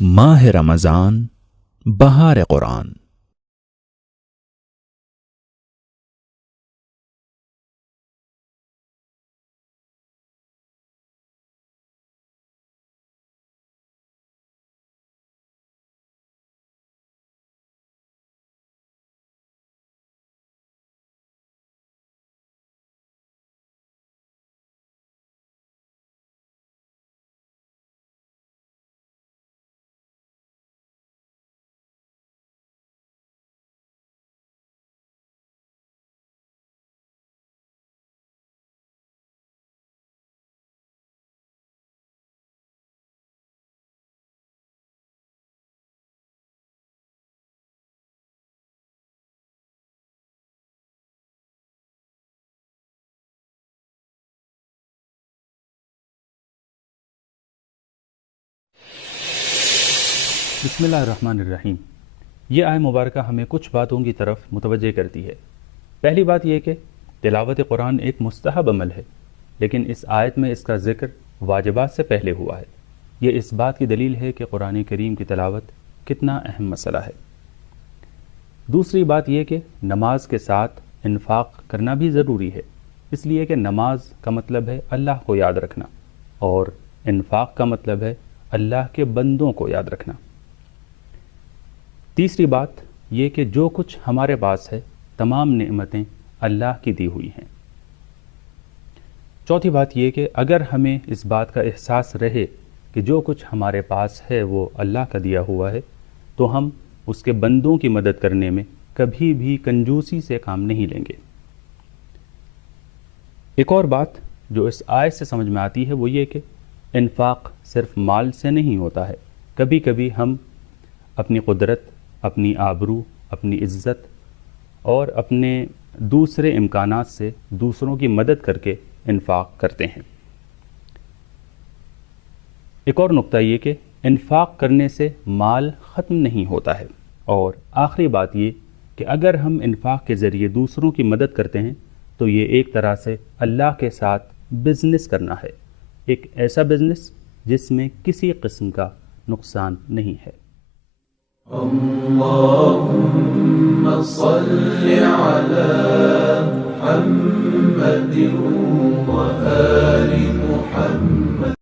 ماہ رمضان، بہار قرآن۔ بسم اللہ الرحمن الرحیم۔ یہ آیت مبارکہ ہمیں کچھ باتوں کی طرف متوجہ کرتی ہے۔ پہلی بات یہ کہ تلاوت قرآن ایک مستحب عمل ہے، لیکن اس آیت میں اس کا ذکر واجبات سے پہلے ہوا ہے۔ یہ اس بات کی دلیل ہے کہ قرآن کریم کی تلاوت کتنا اہم مسئلہ ہے۔ دوسری بات یہ کہ نماز کے ساتھ انفاق کرنا بھی ضروری ہے، اس لیے کہ نماز کا مطلب ہے اللہ کو یاد رکھنا، اور انفاق کا مطلب ہے اللہ کے بندوں کو یاد رکھنا۔ تیسری بات یہ کہ جو کچھ ہمارے پاس ہے تمام نعمتیں اللہ کی دی ہوئی ہیں۔ چوتھی بات یہ کہ اگر ہمیں اس بات کا احساس رہے کہ جو کچھ ہمارے پاس ہے وہ اللہ کا دیا ہوا ہے، تو ہم اس کے بندوں کی مدد کرنے میں کبھی بھی کنجوسی سے کام نہیں لیں گے۔ ایک اور بات جو اس آیت سے سمجھ میں آتی ہے وہ یہ کہ انفاق صرف مال سے نہیں ہوتا ہے۔ کبھی کبھی ہم اپنی قدرت، اپنی آبرو، اپنی عزت اور اپنے دوسرے امکانات سے دوسروں کی مدد کر کے انفاق کرتے ہیں۔ ایک اور نقطہ یہ کہ انفاق کرنے سے مال ختم نہیں ہوتا ہے۔ اور آخری بات یہ کہ اگر ہم انفاق کے ذریعے دوسروں کی مدد کرتے ہیں تو یہ ایک طرح سے اللہ کے ساتھ بزنس کرنا ہے، ایک ایسا بزنس جس میں کسی قسم کا نقصان نہیں ہے۔ اللهم صل على محمد وآل محمد